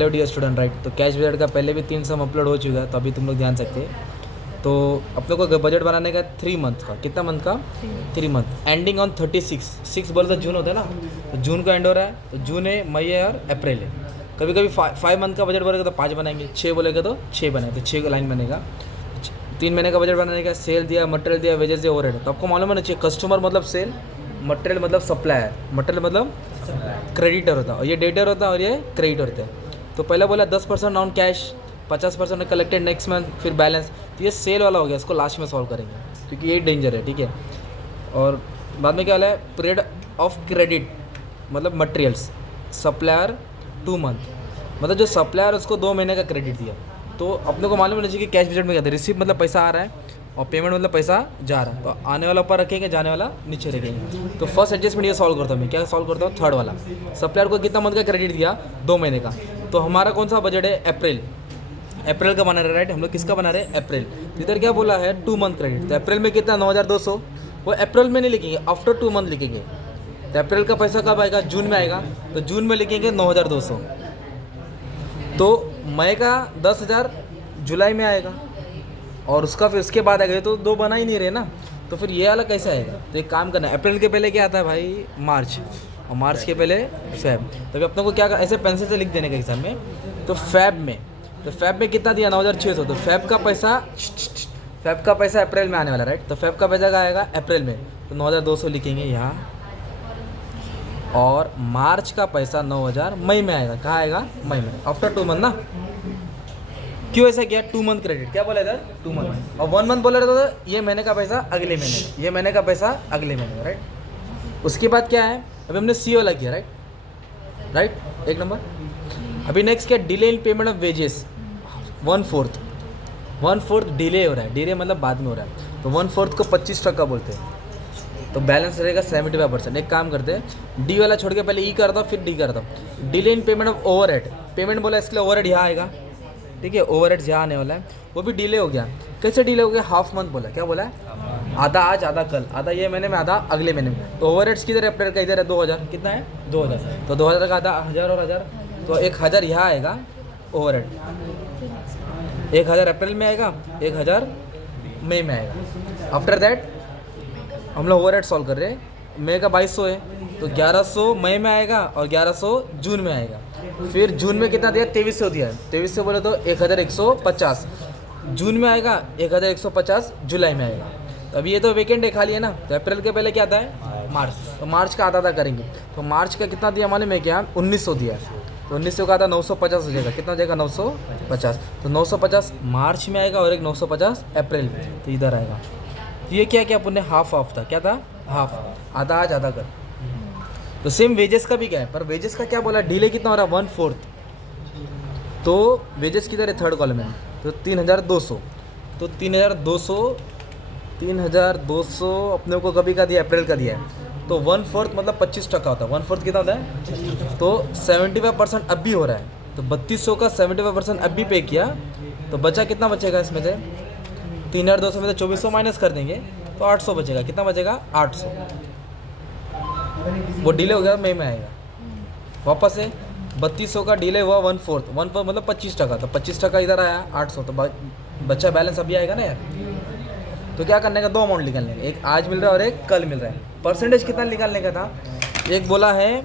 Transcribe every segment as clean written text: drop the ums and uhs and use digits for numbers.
Hello dear student right. तो cash budget का पहले भी 3 सम अपलोड हो चुका है, तो अभी तुम लोग ध्यान सकते हैं। तो अपने को बजट बनाने का 3 मंथ का, कितना मंथ का? 3 मंथ एंडिंग ऑन 36 बोले तो जून होता है ना, तो जून का एंड हो रहा है, तो जून है, मई है और अप्रैल है। कभी कभी 5 मंथ का बजट बोलेगा तो 5 बनाएंगे, 6 बोलेगा तो 6 बनाएंगे, तो 6 का लाइन बनेगा। 3 महीने का बजट बनाने का, सेल दिया, मटेरियल दिया, वेजेस दिया, ओवरहेड। तो आपको मालूम होना चाहिए कस्टमर मतलब सेल, मटेरियल मतलब सप्लायर, मटेरियल मतलब क्रेडिटर होता है, और ये डेटर होता है और ये क्रेडिटर होता है। तो पहले बोला 10% on cash, 50% collected next month, फिर बैलेंस। तो ये सेल वाला हो गया, इसको लास्ट में सॉल्व करेंगे क्योंकि ये डेंजर है, ठीक है। और बाद में क्या वाला है? पीरियड ऑफ क्रेडिट मतलब मटेरियल्स, सप्लायर 2 मंथ, मतलब जो सप्लायर उसको 2 महीने का क्रेडिट दिया। तो अपने को मालूम होना चाहिए कि कैश बजट में क्या था। रिसीव मतलब पैसा आ रहा है और पेमेंट मतलब पैसा जा रहा है, तो आने वाला ऊपर रखेंगे, जाने वाला नीचे रखेंगे। तो फर्स्ट एडजस्टमेंट ये सॉल्व करता हूँ मैं। क्या सॉल्व करता हूँ? थर्ड वाला। सप्लायर को कितना मंथ का क्रेडिट दिया? 2 महीने का। तो हमारा कौन सा बजट है? अप्रैल। अप्रैल का बना रहे, राइट। हम लोग किसका बना रहे? अप्रैल। तो इधर क्या बोला है? 2 मंथ क्रेडिट। तो अप्रैल में कितना? 9200। वो अप्रैल में नहीं लिखेंगे, आफ्टर 2 मंथ लिखेंगे। तो अप्रैल का पैसा कब आएगा? जून में आएगा, तो जून में लिखेंगे 9200। तो मई का 10,000 जुलाई में आएगा, और उसका फिर उसके बाद आएगा। तो 2 बना ही नहीं रहे ना, तो फिर ये वाला कैसे आएगा? तो एक काम करना है, अप्रैल के पहले क्या आता है भाई? मार्च, और मार्च के पहले फेब। तो अपने को क्या ऐसे पेंसिल से लिख देने का एग्जाम में। तो फैब में कितना दिया? 9600। तो फैब का पैसा अप्रैल में आने वाला, राइट। तो फैब का पैसा क्या आएगा? अप्रैल में, तो 9200 लिखेंगे यहाँ। और मार्च का पैसा 9000 मई में आएगा। कहाँ आएगा? मई में, आफ्टर 2 मंथ ना। क्यों ऐसा किया? 2 मंथ क्रेडिट। क्या बोला इधर? 2 मंथ। और 1 मंथ बोला रहता था, ये महीने का पैसा अगले महीने, ये महीने का पैसा अगले महीने, राइट। उसके बाद क्या है? अभी हमने सी वाला किया, राइट, 1 नंबर। अभी नेक्स्ट क्या? Delay in payment of wages 1/4 delay हो रहा है। डिले मतलब बाद में हो रहा है, तो 1/4 को 25% बोलते हैं। तो बैलेंस रहेगा 75%। एक काम करते हैं, डी वाला छोड़ के पहले ई करता हूँ, फिर डी करता हूँ। Delay in payment of overhead. Payment बोला, इसके लिए ओवरहेड यहाँ आएगा, ठीक है। ओवरहेड्स यहाँ आने वाला है, वो भी डिले हो गया। कैसे डिले हो गया? हाफ मंथ बोला। क्या बोला है? आधा आज, आधा कल, आधा ये महीने में, आधा अगले महीने में। तो ओवरहेड्स किधर है? अप्रैल का इधर है 2000। कितना है? 2000। तो 2000 का आधा 1000 और 1000, तो 1000 यहाँ आएगा ओवरहेड। 1000 अप्रैल में आएगा, 1000 मई में आएगा। आफ्टर दैट हम लोग ओवरहेड सॉल्व कर रहे हैं। मई का 2200 है, तो 1100 मई में आएगा और 1100 जून में आएगा। फिर जून में कितना दिया? 2300 दिया है। 2300 बोले तो 1150 जून में आएगा, 1150 जुलाई में आएगा। तो अभी ये तो वीकेंड है, खाली है ना। तो अप्रैल के पहले क्या आता है? मार्च। तो मार्च का आधा करेंगे। तो मार्च का कितना दिया मालूम है क्या? 1900 दिया है। तो 1900 का आधा 950 हो जाएगा। कितना हो जाएगा? 950। तो 950 मार्च में आएगा और एक 950 अप्रैल में, तो इधर आएगा। तो ये क्या अपन ने? हाफ था। क्या था? हाफ, आधा आज, आधा कर। तो सेम वेजेस का भी क्या है? पर वेजेस का क्या बोला? डिले कितना हो रहा है? 1/4। तो वेजेस किधर है? थर्ड कॉलम में, तो 3200। तो 3200 अपने को कभी का दिया? अप्रैल का दिया है। तो 1/4 मतलब 25% होता है। 1/4 कितना होता है? तो 75% अब भी हो रहा है। तो 3200 का 75% अब भी पे किया, तो बचा कितना बचेगा इसमें से? 3200 में से 2400 माइनस कर देंगे, तो 800 बचेगा। कितना बचेगा? 800। वो डिले हो गया, मई में आएगा वापस से। 3200 का डिले हुआ 1/4 मतलब 25%। तो 25% इधर आया 800, तो बच्चा बैलेंस अभी आएगा ना यार। तो क्या करने का? 2 अमाउंट निकालने का, एक आज मिल रहा है और एक कल मिल रहा है। परसेंटेज कितना निकालने का था? एक बोला है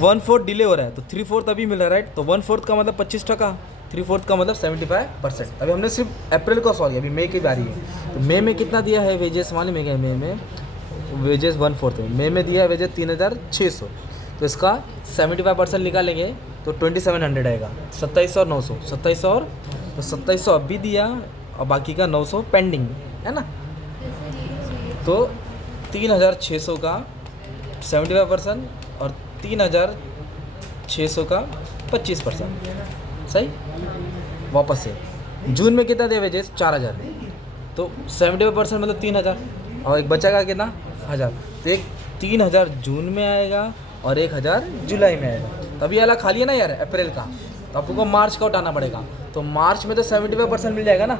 1/4 डिले हो रहा है, तो 3/4 अभी मिल रहा है, राइट। तो 1/4 का मतलब 25%, 3/4 का मतलब 75%। अभी हमने सिर्फ अप्रैल को सॉल्व किया, अभी मई की बारी है। तो मई में कितना दिया है वेजेस मालूम है क्या? मई में वेजेस 1/4 है। मई में दिया है वेजेस 3600। तो इसका 75% निकालेंगे तो 2700 आएगा। 2700 और 900, 2700 और, तो 2700 अभी दिया और बाकी का 900 पेंडिंग है ना। तो 3600 का 75% और 3600 का 25%, सही। वापस से जून में कितना दिया वेजेस? 4000। तो 75% मतलब 3000, और एक बचा कितना? 1000। तो एक 3000 जून में आएगा और 1000 जुलाई में आएगा। तभी वाला खाली है ना यार अप्रैल का, तो आपको मार्च का उठाना पड़ेगा। तो मार्च में तो 75% मिल जाएगा ना,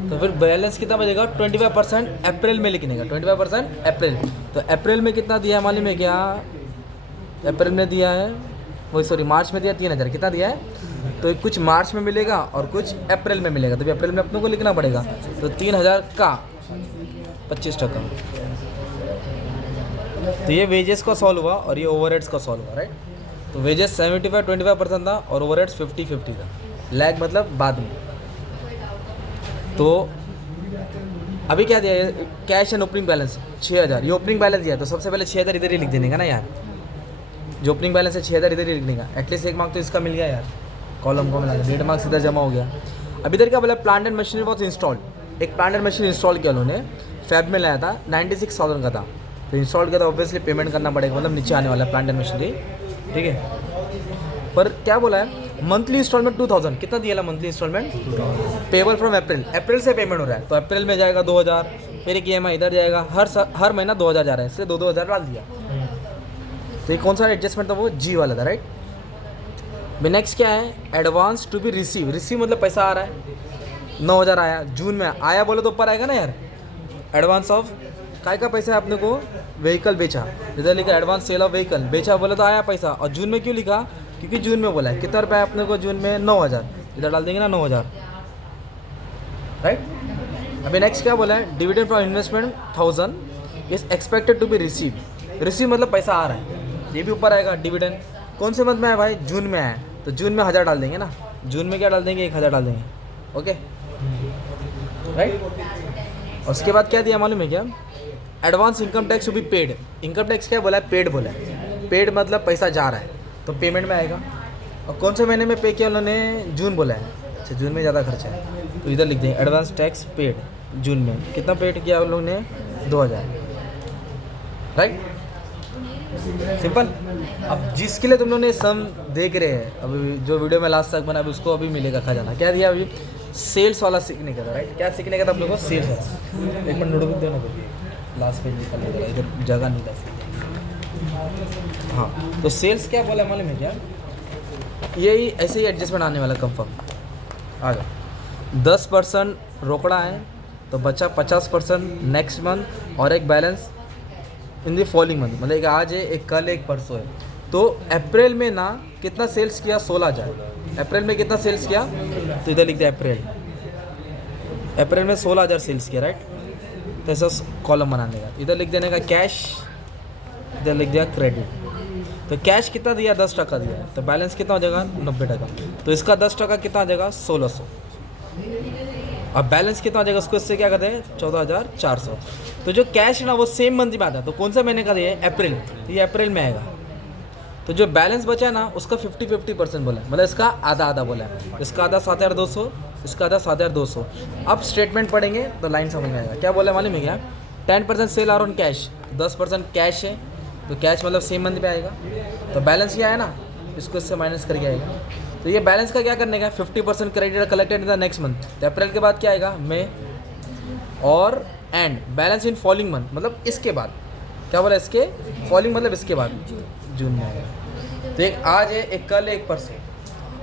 तो फिर बैलेंस कितना बचेगा? 25% अप्रैल में लिखने का, 25% अप्रैल। तो अप्रैल में कितना दिया है मालूम है क्या? अप्रैल में दिया है वही सॉरी मार्च में दिया 3000, कितना दिया है, तो कुछ मार्च में मिलेगा और कुछ अप्रैल में मिलेगा, तो अप्रैल में अपनों को लिखना पड़ेगा, तो 3000 का 25%। तो ये वेजेस का सॉल्व हुआ और ये ओवरहेड्स का सॉल्व हुआ, राइट। तो वेजेस 75-25% था और ओवरहेड्स 50-50 था, लैग मतलब बाद में। तो अभी क्या दिया है, कैश एंड ओपनिंग बैलेंस 6000, ये ओपनिंग बैलेंस दिया है, तो सबसे पहले 6000 इधर ही लिख देने का ना यार, जो ओपनिंग बैलेंस है 6000 इधर ही लिखने का, एटलीस्ट 1 मार्क तो इसका मिल गया यार, कॉलम को मिला के 1.5 मार्क सीधा जमा हो गया। अब इधर क्या बोला, plant and machinery was installed, एक प्लांट एंड मशीन इंस्टॉल किया उन्होंने, फैब में लाया था, 96,000 का था, तो इंस्टॉल किया तो ऑब्वियसली पेमेंट करना पड़ेगा, मतलब नीचे आने वाला है प्लांट एंड मशीनरी, ठीक है। पर क्या बोला है, मंथली इंस्टॉलमेंट 2000, कितना दिया monthly instalment, payable from April से पेमेंट हो रहा है, तो अप्रैल में जाएगा 2000, फिर एक EMI इधर जाएगा, हर महीना 2000 जा रहा है, इसलिए 2-2000 डाल दिया। तो ये कौन सा एडजस्टमेंट था, वो जी वाला था, राइट। नेक्स्ट क्या है, एडवांस टू बी रिसीव मतलब पैसा आ रहा है, 9000 आया, जून में आया बोले तो ऊपर आएगा ना यार, एडवांस ऑफ काय का पैसा है अपने को, व्हीकल बेचा, इधर लिखा एडवांस सेल ऑफ व्हीकल, बेचा बोले तो आया पैसा, और जून में क्यों लिखा, क्योंकि जून में बोला है, कितना रुपया अपने को जून में, 9000, इधर डाल देंगे ना 9000, राइट। अभी नेक्स्ट क्या बोला है, dividend from investment 1000 is expected to be receive मतलब पैसा आ रहा है, ये भी ऊपर आएगा। डिविडेंड कौन से मंथ में है भाई, जून में आया, तो जून में 1000 डाल देंगे ना, जून में क्या डाल देंगे, 1000 डाल देंगे, ओके, राइट। और उसके बाद क्या दिया मालूम है क्या, advance income tax to be paid, income tax क्या बोला है, पेड बोला है, पेड मतलब पैसा जा रहा है, तो पेमेंट में आएगा। और कौन से महीने में पे किया उन्होंने, जून बोला है, अच्छा जून में ज़्यादा खर्चा है, तो इधर लिख देंगे एडवांस टैक्स पेड, जून में कितना पेड किया उन लोगों ने, 2000, राइट, सिंपल। अब जिसके लिए तुम लोगों ने सम देख रहे हैं, अभी जो वीडियो में लास्ट तक बना, अभी उसको अभी मिलेगा खजाना, क्या दिया अभी, सेल्स वाला सीखने का था, राइट। क्या सीखने का था आप लोगों को, सेल्स वाला। एक मिनट नोटबुक देना, लास्ट पेज निकाल लेगा, इधर जगह नहीं था। हाँ, तो सेल्स क्या बोला मालूम है क्या, यही ऐसे ही एडजस्टमेंट आने वाला, कंफर्म आ गया। 10% रोकड़ा है, तो बचा 50% नेक्स्ट मंथ, और एक balance in the following month, मतलब एक आज है, एक कल है, एक परसों है। तो अप्रैल में ना कितना सेल्स किया, 16000, अप्रैल में कितना सेल्स किया, तो इधर लिख दिया अप्रैल में 16000 सेल्स किया, राइट। तो ऐसा कॉलम बनाने का, इधर लिख देने का कैश, इधर लिख दिया क्रेडिट। तो कैश कितना दिया, 10% दिया है, तो बैलेंस कितना हो जाएगा, 90%। तो इसका 10% कितना आ जाएगा, 1600। अब बैलेंस कितना आ जाएगा, उसको इससे क्या करते हैं, 14400। तो जो कैश है ना वो सेम मंथ में आता है, तो कौन सा महीने का दिया है, अप्रैल, तो ये अप्रैल में आएगा। तो जो बैलेंस बचा है ना उसका 50-50% बोला है, मतलब इसका आधा आधा बोला है, इसका आधा 7200, इसका आधा 7200। अब स्टेटमेंट पढ़ेंगे तो लाइन समझ में आएगा। क्या बोला मालूम है क्या, 10% sale are on cash, 10% cash है, तो कैश मतलब सेम मंथ पे आएगा। तो बैलेंस क्या है ना, इसको इससे माइनस करके आएगा। तो ये बैलेंस का क्या करने का, 50% credit collected in the next month, तो अप्रैल के बाद क्या आएगा, मई, और and balance in following month, मतलब इसके बाद, क्या बोला, इसके फॉलोइंग मतलब इसके बाद, जून में आएगा। तो एक आज है, एक कल है, एक परसों।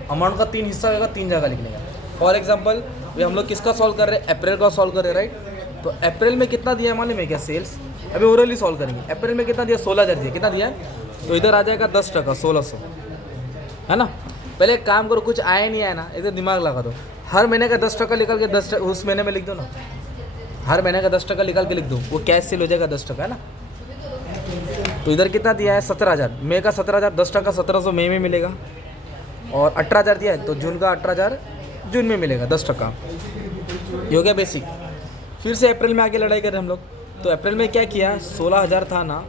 अमाउंट का 3 हिस्सा होगा, 3 जगह लिखने का। फॉर एग्जाम्पल ये हम लोग किसका सॉल्व कर रहे हैं, अप्रैल का सॉल्व कर रहे हैं, राइट। तो अप्रैल में कितना दिया है मालूम है क्या, सेल्स, अभी ओरली सॉल्व करेंगे। अप्रैल में कितना दिया, 16000 दिया, कितना दिया, तो इधर आ जाएगा 10%, 1600, है ना। पहले एक काम करो, कुछ आया नहीं आया ना, इधर दिमाग लगा दो, हर महीने का 10% निकाल के 10% उस महीने में लिख दो ना, हर महीने का 10% निकाल के लिख दो, वो कैश सेल हो जाएगा 10%, है ना। तो इधर कितना दिया है, 17000, मई का 17000, 10% 1700 मई में मिलेगा, और 18000 दिया है, तो जून का 18000 जून में मिलेगा 10%। ये हो गया बेसिक। फिर से अप्रैल में आके लड़ाई कर रहे हम लोग। तो अप्रैल में क्या किया, 16000 था ना,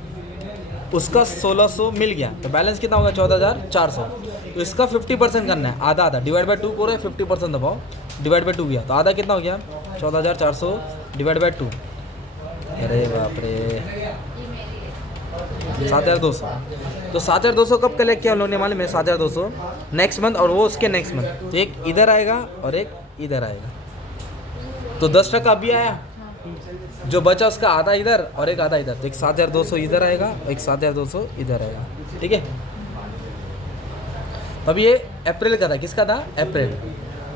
उसका 1600 मिल गया, तो बैलेंस कितना होगा, 14400। तो इसका 50% करना है, आधा आधा, डिवाइड बाय 2 करो, 50% दबाओ, डिवाइड बाय 2 गया, तो आधा कितना हो गया, 14400 डिवाइड बाय 2, अरे बाप रे, 7200। तो 7200 कब कलेक्ट किया उन लोगों ने मालूम है, 7200 नेक्स्ट मंथ, और वो उसके नेक्स्ट मंथ, तो एक इधर आएगा और एक इधर आएगा। तो 10% अभी आया, जो बचा उसका आधा इधर और एक आधा इधर, तो एक 7200 इधर आएगा, एक 7200 इधर आएगा, ठीक है। अब ये अप्रैल का था, किसका था, अप्रैल।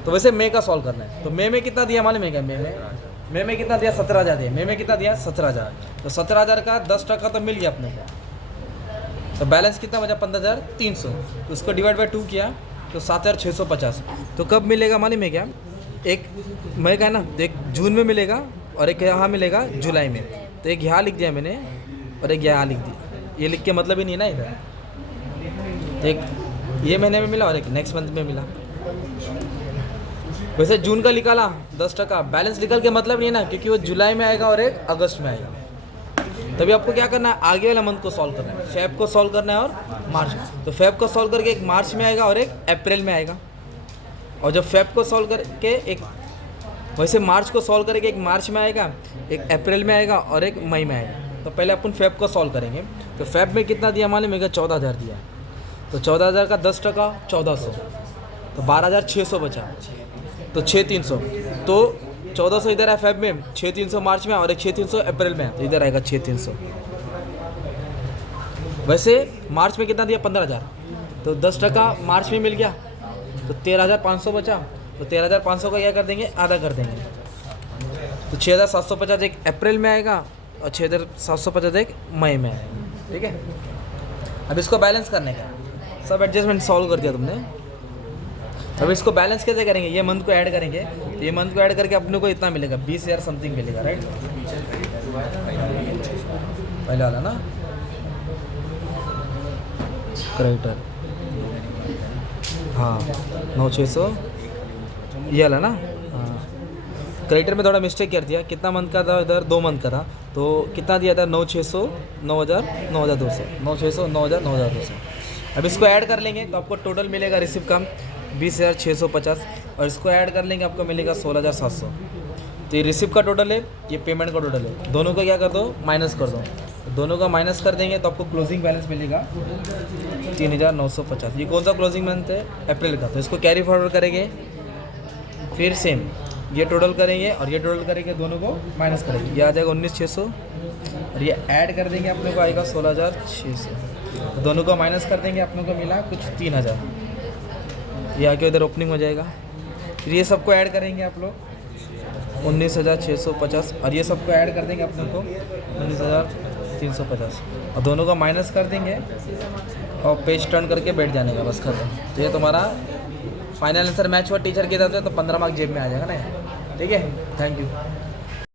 तो वैसे मई का सॉल्व करना है। तो मई में कितना दिया मालूम है क्या, मई में कितना दिया, 17000 दिया, मई में कितना दिया, 17000। तो 17000 का 10% तो मिल गया अपने को, तो बैलेंस कितना बचा 15,300, तो उसको डिवाइड बाय 2 किया तो 7,650। तो कब मिलेगा मालूम है क्या? एक मई का है ना, तो एक जून में मिलेगा और एक यहाँ मिलेगा जुलाई में। तो एक यहाँ लिख दिया मैंने और एक यहाँ लिख दिया, ये लिख के मतलब ही नहीं ना इधर। तो एक ये महीने में मिला और एक नेक्स्ट मंथ में मिला। वैसे जून का निकाला 10%, बैलेंस निकल के मतलब नहीं है ना, क्योंकि वो जुलाई में आएगा और एक अगस्त में आएगा। तभी आपको क्या करना है, आगे वाला मंथ को सॉल्व करना है, फेब को सॉल्व करना है और मार्च। तो फेब को सॉल्व करके एक मार्च में आएगा और एक अप्रैल में आएगा। और जब फेब को सॉल्व करके एक वैसे मार्च को सॉल्व करके एक मार्च में आएगा, एक अप्रैल में आएगा और एक मई में आएगा। तो पहले अपन फेब को सॉल्व करेंगे। तो फेब में कितना दिया मालूम है? 14,000 दिया। तो 14,000 का 10% 1,400, तो 12,600 बचा। तो 6,300, तो 1,400 इधर है फेब में, 6,300 मार्च में और एक 6,300 अप्रैल में, तो इधर आएगा 6,300। वैसे मार्च में कितना दिया? 15,000, तो 10% मार्च में मिल गया, तो 13,500 बचा। तो 13,500 का क्या कर देंगे? आधा कर देंगे। तो 6,750 एक अप्रैल में आएगा और 6,750 एक मई में आएगा। ठीक है, अब इसको बैलेंस करने का सब एडजस्टमेंट सॉल्व कर दिया तुमने। अब इसको बैलेंस कैसे करेंगे? ये मंथ को ऐड करेंगे, तो ये मंथ को ऐड करके अपने को इतना मिलेगा, 20,000 समथिंग मिलेगा, राइट? पहले वाला ना क्रेडिटर, हाँ 9,600 ये वाला ना, हाँ क्रेडिटर में थोड़ा मिस्टेक कर दिया। कितना मंथ का था इधर? 2 मंथ का था। तो कितना दिया था? 9,600 9,000 9,200, 9,600 9,000 9,200। अब इसको ऐड कर लेंगे तो आपको टोटल मिलेगा रिसिप्ट का 20,650, और इसको ऐड कर लेंगे आपको मिलेगा 16,700। तो ये रिसिप्ट का टोटल है, ये पेमेंट का टोटल है। दोनों का क्या कर दो? माइनस कर दो। तो दोनों का माइनस कर देंगे तो आपको क्लोजिंग बैलेंस मिलेगा 3,950। ये कौन सा क्लोजिंग मंथ है? अप्रैल का। तो इसको कैरी फॉरवर्ड करेंगे, फिर सेम ये टोटल करेंगे और ये टोटल करेंगे, दोनों को माइनस करेंगे, ये आ जाएगा 19,600 और ये ऐड कर देंगे अपने को आएगा 16,600। दोनों को माइनस कर देंगे, अपने को मिला कुछ 3,000। ये आके इधर ओपनिंग हो जाएगा। फिर ये सबको ऐड करेंगे आप लोग 19,650 और ये सबको ऐड कर देंगे अपने को 19,350 और दोनों का माइनस कर देंगे और पेज टर्न करके बैठ जाने का, बस खत्म। तो ये तुम्हारा फाइनल आंसर मैच हुआ टीचर के तरफ से, तो 15 मार्क्स जेब में आ जाएगा ना। ठीक है, थैंक यू।